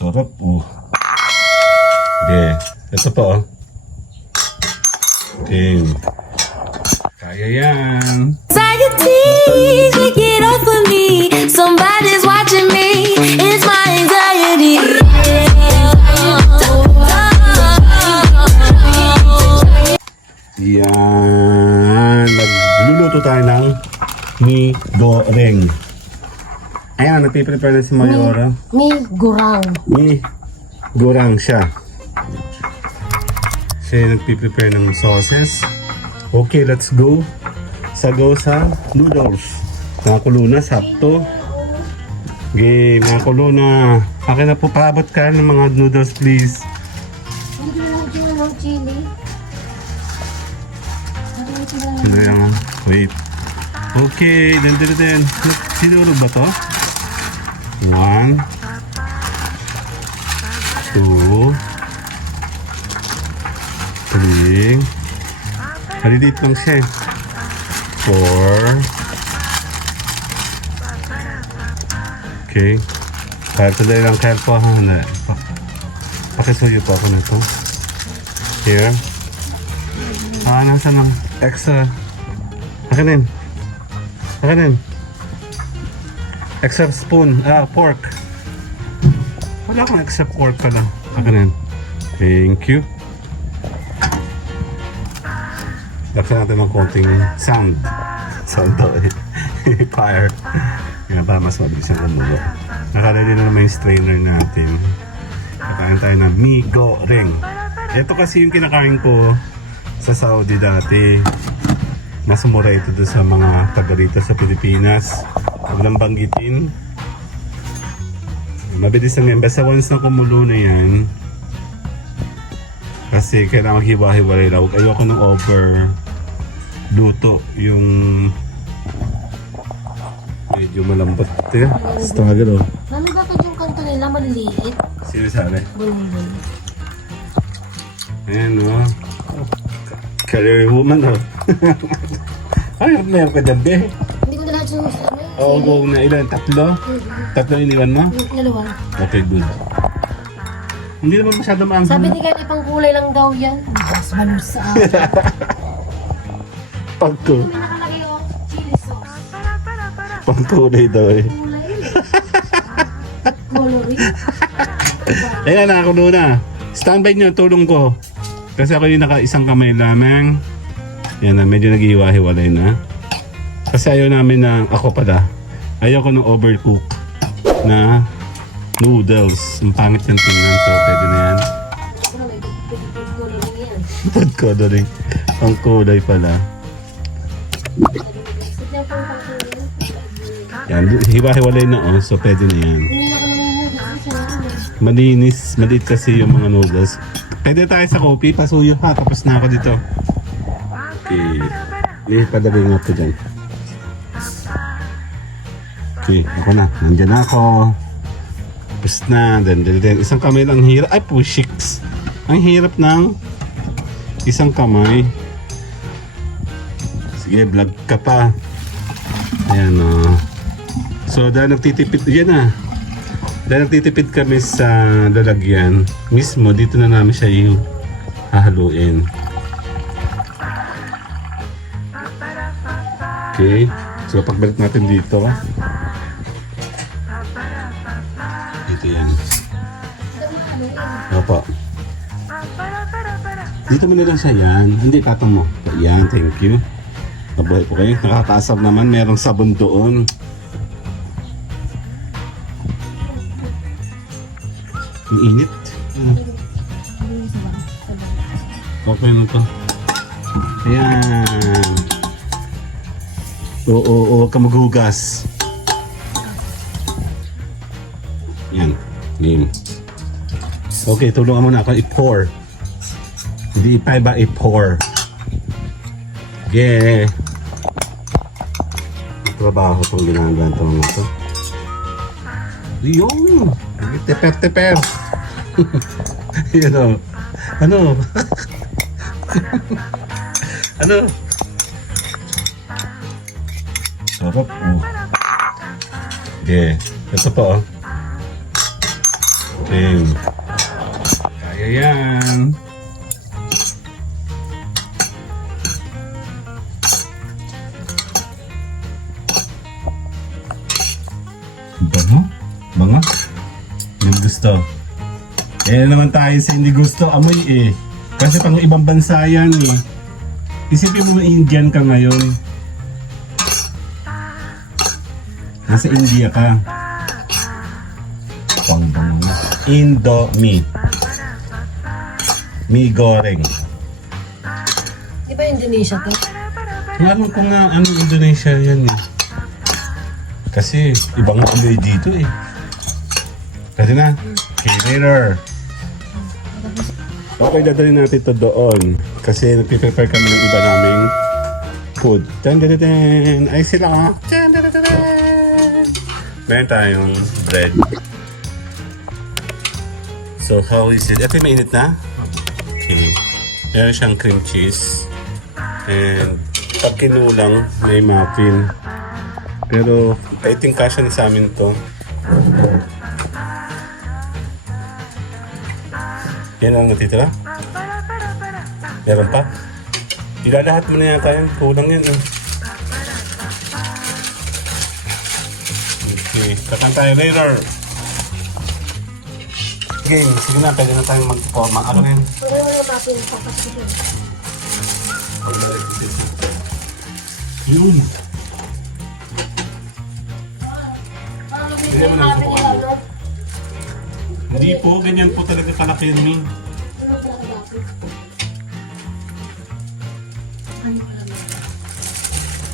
Sarap, oh. Okay. Ito pa, oh. Okay. Kaya yan. Anxiety, get off of me. Somebody's watching me. It's my anxiety. Yan. Nagluluto tayo ng mi goreng. Ayan, nagpiprepare na si Mayora. Mi gurang. Mi goreng siya. Siya nagpiprepare ng sauces. Okay, let's go. Sago sa noodles. Nakakulo na, sakto. Okay, nakakulo na. Akin na po, paabot ka ng mga noodles, please. Hindi ko lang ng chili. Ano yan? Wait. Okay, din. Sinulog ba to? 1 2 3 Maliliit lang siya. 4 Okay. Kaya tuloy lang kaya po. Pakisuyo po ako na ito. Here. Nasa ng extra. Akanin. Extra spoon. Pork. Wala akong extra pork pala. Akanin. Thank you. Laksan natin ng konting sound. Sound daw eh. Fire. Yan para mas mabilis ang umulo. Nakalagay na naman yung strainer natin. Kakain tayo ng mi goreng. Ito kasi yung kinakain ko sa Saudi dati. Mas mura ito doon sa mga taga rito sa Pilipinas. Huwag lang banggitin. Mabilis lang yan. Basta once na kumulo na yan. Kasi kailangan hiwa-hiwalay lang. Ayoko ng over luto. Yung medyo malambot. Teka, struggle oh. Ano dapat yung kanto nila maliliit? Sino sabi? Bulbul. Ayan oh. Career woman oh. Ay, meron ka dyan be. Hindi ko na lahat sinusabi. Oo, go na ilan? Tatlo? Tatlo iniwan mo? Dalawa. Okay, good. Hindi naman masyado maanghang. Sabi ni Kelly, pang kulay lang daw yan. Mas malos sa akin. Pagko. May nakalagay yung chili sauce. Pangkulay daw eh. Kulay. Coloring. Ayan, nakakulo na. Standby nyo, tulong ko. Kasi ako yung naka-isang kamay lamang. Yan na, medyo nag-iwa-hiwalay na. Kasi ayaw namin ng, ako pala, ayaw ko ng overcook na noodles. Ang pangit ng tingnan, so pwede na yan. Coloring yan. Food coloring. Ang kulay pala. Sit na pang pang-kulay. Yan, hiwa-hiwalay na oh, so pwede na yan. Hindi na ko naman yung noodles. Malinis, maliit kasi yung mga noodles. Pwede tayo sa kopi, pasuyo ha, tapos na ako dito. Okay. Eh, padagay nga ito dyan. Okay, ako na. Nandyan na ako. Tapos na, then. Isang kamay lang hirap. Ay, pushiks. Ang hirap ng isang kamay. Sige, vlog ka pa. Ayan o. So, dahil nagtitipid, yan na. Dahil nagtitipid kami sa lalagyan, mismo dito na namin siya yung hahaluin. Okay. So, pagbalik natin dito. Dito yan. Opo. Dito mo na lang siya yan. Hindi, patong mo. Yan, thank you. Mabuhay po kayo. Nakakaasar naman. Merong sabon doon. Ang init. Okay na to. Ayan. Oo, ka maghugas. Yan. Game. Okay, tulungan mo na ako i-pour. Hindi ipaiba, i-pour. Yeah. Trabaho itong ginagawa ito. Yung! Teper. You know. Ano? Ano? Sarap. Oh. Yeah. Ito pa oh. Ayan. Kaya yan. Bango? Bango? Hindi gusto. Eh naman tayo sa hindi gusto, amoy eh. Kasi pang ibang bansa yan eh. Isipin mo Indian ka ngayon. Nasa India ka. Pang bango. Indomie. Mi goreng. Di ba Indonesia to? Alam ko nga ano Indonesia yan eh. Kasi ibang amoy dito eh. Kasi na. Okay, later. Okay, dadalhin natin ito doon. Kasi nagpiprepare kami ng iba naming food. Tan-dan-dan-dan! Ay sila ka! Tan-dan-dan-dan! Meron tayong bread. So, how is it? Ito yung mainit na? Okay. Meron siyang cream cheese. And pag kinulang, may muffin. Pero, I think kasya na sa amin to. Yan ang natitira? Meron pa? Ilalahat mo na yata yan. Kulang yan. Okay. Katan tayo later. Game. Sige na. Pwede na tayong mag-forma. Ano yan? Wala mo natin papasok yun. Yun. Hindi mo na po ano. Hindi po. Ganyan po talaga kalaki yan, Ming.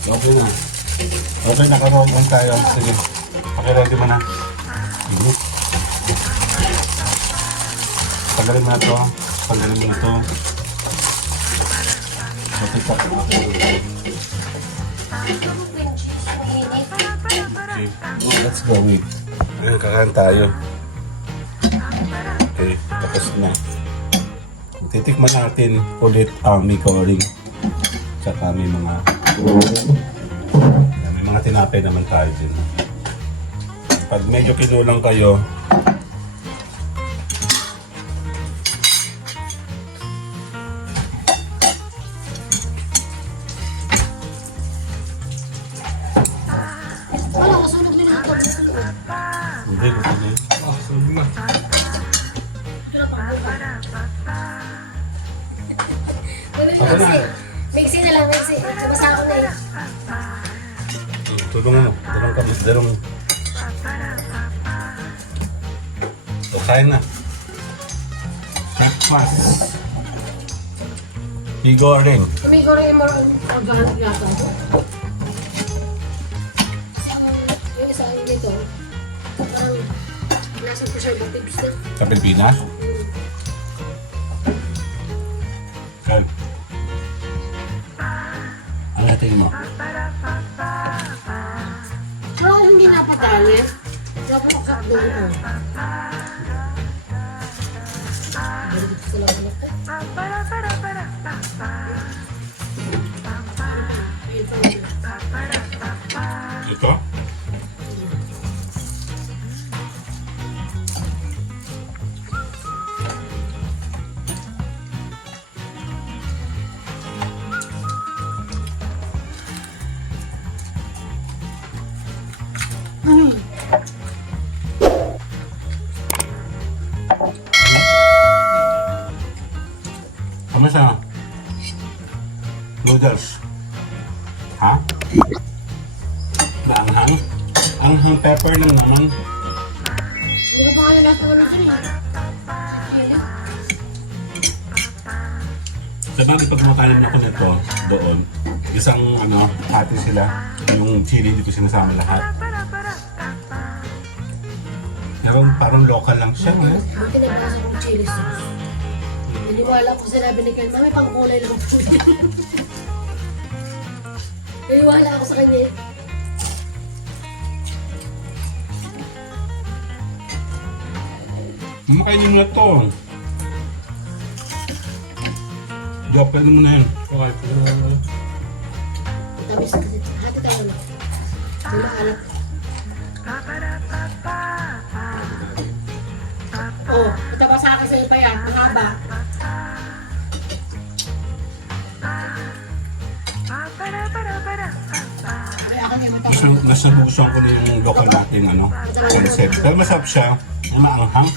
Okay na. Okay, naka-roll on tayo. Sige. Pakiready mo na. Sige. Tagalin mo na to. Tagalin mo na to. Okay, okay, let's go with. Ayan, kakain tayo. Okay, tapos na. Titikman natin ulit ang mi goreng. Tsaka may mga tinapay naman tayo din. Pag medyo kinulang kayo, Wala, kasunog din ako. hindi gusto niyo. Sunog na. Mixi na lang, mixi. Basta ako na yun. Tulungan mo. Darong kami. Darong. So, kain na. Breakfast. Mi goreng. Kami ko rin yung mga organic yata. Yung isa yung dito, parang lasang preservatives na. Sa Pilipinas? Kain. Ano natin mo? Pero hindi napadali. Dapat akap doon ko. Dito sa laban ako. Ito? Ano siya? Noodles. Ha? Maanghang? Anghang pepper lang naman. Hindi ko pa nga lahat ng ano sila. Sa bagay pag kumakain ako nito doon, isang hati sila, yung chili dito sinasama lahat. Pero parang local lang siya, eh. Buti nabasa kong chili sauce. Naniwala ko sinabi ni Ken, may pangkulay lang po yan. Naniwala ako sa kanya. Makainin mo na to. Pwede mo na yan. Okay, pwede mo na. Tamis kasi. Hati tayo na. Hindi makalat. Oh, ito ba sa akin sa'yo pa yan? Mahaba. Ay, akin yung mata ko. Nasalusan ko na yung local nating concept. Pero masarap siya. Ay, maanghang.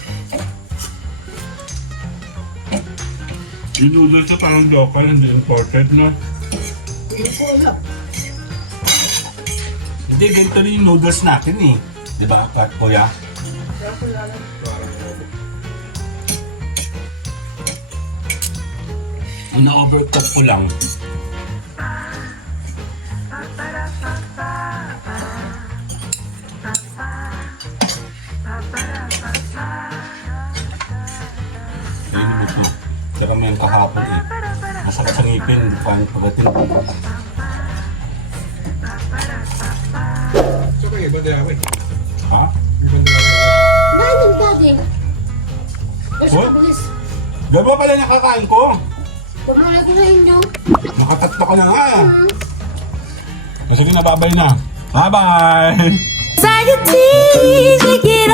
Yung noodles na parang local, hindi imported, no? Hindi ko alam. Hindi, ganito rin yung noodles natin eh. Di ba, kuya? Ang na-overcook ko lang. Ayun mo ito. Pero may kahapon eh. Masakit sa ngipin, paano pagatin ko. Tsaka yung iba dami. Ha? Iba dami. Nainin dati. Ay, What? sa bilis. Gaba pala nakakain ko. Pumalay ko sa inyo. Nakatatlo ko na nga. Sige na, bye-bye na. Bye-bye! Anxieties, we get